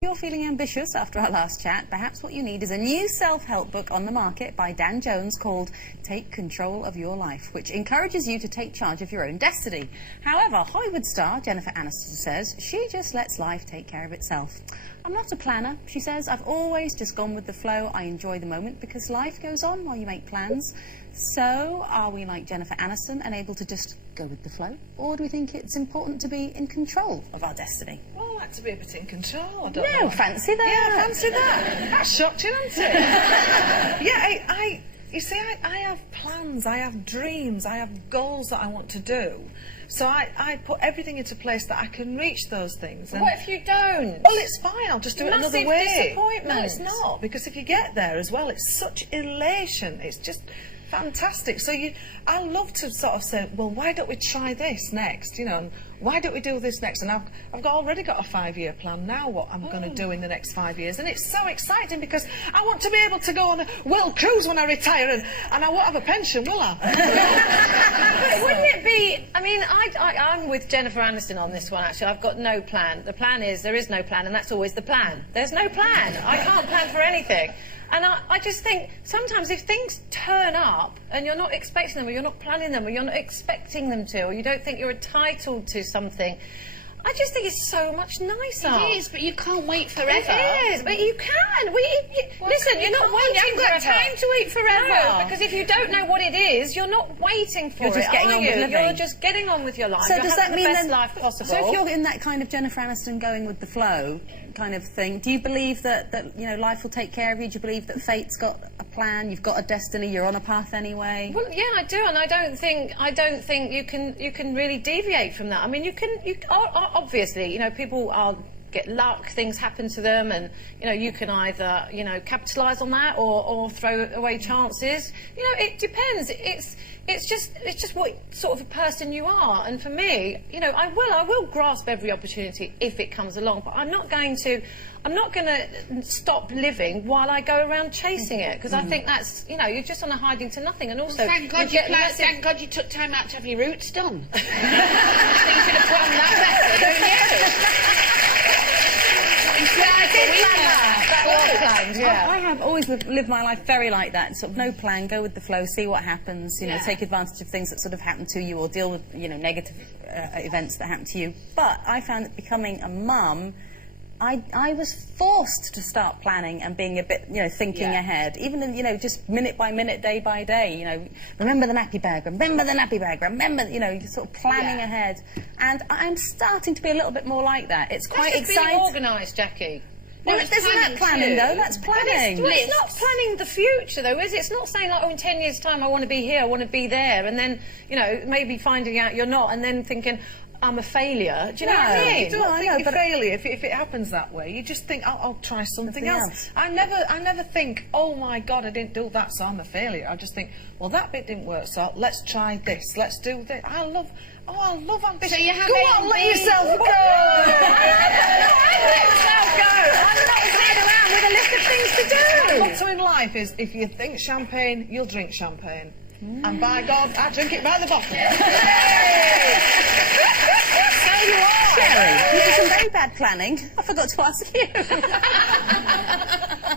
You're feeling ambitious after our last chat. Perhaps what you need is a new self-help book on the market by Dan Jones called Take Control of Your Life, which encourages you to take charge of your own destiny. However, Hollywood star Jennifer Aniston says she just lets life take care of itself. I'm not a planner, she says. I've always just gone with the flow. I enjoy the moment because life goes on while you make plans. So, are we like Jennifer Aniston and able to just go with the flow? Or do we think it's important to be in control of our destiny? Well, I like to be a bit in control. I don't No, know. fancy that. Yeah, fancy that. That shocked you, didn't it? Yeah, you see, I have plans, I have dreams, I have goals that I want to do. So I put everything into place that I can reach those things. And what if you don't? Well, it's fine. I'll just do it another way. Disappointment. No, it's not, because if you get there as well, it's such elation. It's just fantastic. So I love to sort of say, well, why don't we try this next? You know, and why don't we do this next? And I've already got a 5-year plan now, what I'm going to do in the next 5 years. And it's so exciting because I want to be able to go on a world cruise when I retire, and I won't have a pension, will I? But wouldn't it be, I mean, I'm with Jennifer Aniston on this one, actually. I've got no plan. The plan is, there is no plan, and that's always the plan. There's no plan. I can't plan for anything. And I just think, sometimes if things turn up and you're not expecting them, or you're not planning them, or you're not expecting them to, or you don't think you're entitled to something, I just think it's so much nicer. It is, but you can't wait forever. It is, but you can. Listen, you're not waiting forever. You haven't got time to wait forever. No, because if you don't know what it is, you're not waiting for it, just getting on with living. You're just getting on with your life. So you're does that having mean the best then, life possible. So if you're in that kind of Jennifer Aniston going with the flow kind of thing, do you believe that you know, life will take care of you? Do you believe that fate's got a plan, you've got a destiny, you're on a path anyway? Well, yeah, I do, and I don't think you can really deviate from that. I mean, you obviously, you know, people get luck, things happen to them, and you know, you can either, you know, capitalise on that or throw away chances. You know, it depends. It's just what sort of a person you are. And for me, you know, I will grasp every opportunity if it comes along, but I'm not going to stop living while I go around chasing it, because I think that's, you know, you're just on a hiding to nothing. And also, thank God you took time out to have your roots done. I think you should have planned that better, don't you? I have always lived my life very like that, sort of no plan, go with the flow, see what happens, you know, take advantage of things that sort of happen to you, or deal with, you know, negative events that happen to you. But I found that becoming a mum, I was forced to start planning and being a bit, you know, thinking ahead, even in, you know, just minute by minute, day by day, you know, remember the nappy bag, remember the nappy bag, remember, you know, sort of planning ahead. And I'm starting to be a little bit more like that. It's quite exciting. That's being organised, Jackie. Well, isn't that planning, though? That's planning. Well, it's not planning the future, though, is it? It's not saying, like, oh, in 10 years' time, I want to be here, I want to be there, and then, you know, maybe finding out you're not, and then thinking, I'm a failure. Do you know what I mean? You don't think you're a failure if it happens that way. You just think, I'll try something else. I never think, oh my God, I didn't do that, so I'm a failure. I just think, well, that bit didn't work, so let's try this, let's do this. I love ambition. So you have go on, let yourself go. Let yourself go. I'm not sitting around with a list of things to do. My motto in life is, if you think champagne, you'll drink champagne. And by God, I drink it by the bottle. So you are. Sherrie, you did some very bad planning. I forgot to ask you.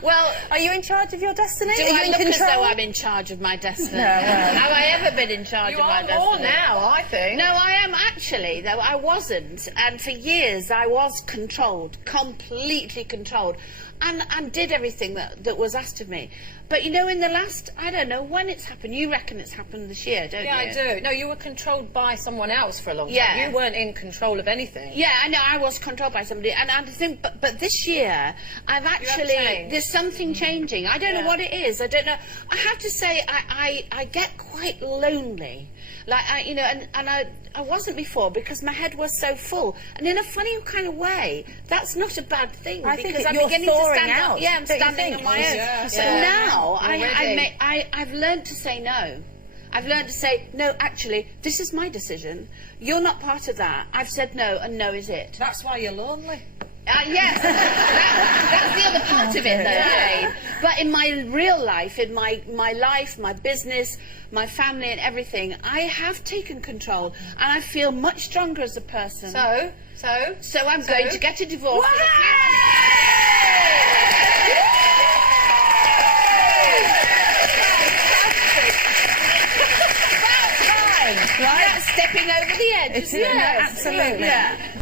Well, are you in charge of your destiny? Do are you I in look control? as though I'm in charge of my destiny? No, well. Have I ever been in charge of my destiny? You are more now, I think. No, I am actually, though I wasn't. And for years I was controlled, completely controlled, and did everything that was asked of me. But, you know, in the last, I don't know when it's happened. You reckon it's happened this year, don't you? Yeah, I do. No, you were controlled by someone else for a long time. You weren't in control of anything. Yeah, I know, I was controlled by somebody. And I think, but this year, I've actually, there's something changing. I don't know what it is. I don't know. I have to say, I get quite lonely. Like, you know, and I wasn't before because my head was so full. And in a funny kind of way, that's not a bad thing. I think because I'm you're beginning to thawing stand out. up. Yeah, I'm standing on my own. Yeah. So now I've learned to say no. I've learned to say, no, actually, this is my decision. You're not part of that. I've said no, and no is it. That's why you're lonely. Yes, that's the other part of it, though, Jane. But in my real life, in my life, my business, my family and everything, I have taken control, and I feel much stronger as a person. So I'm going to get a divorce. That's stepping over the edge, isn't it? Absolutely. Yeah.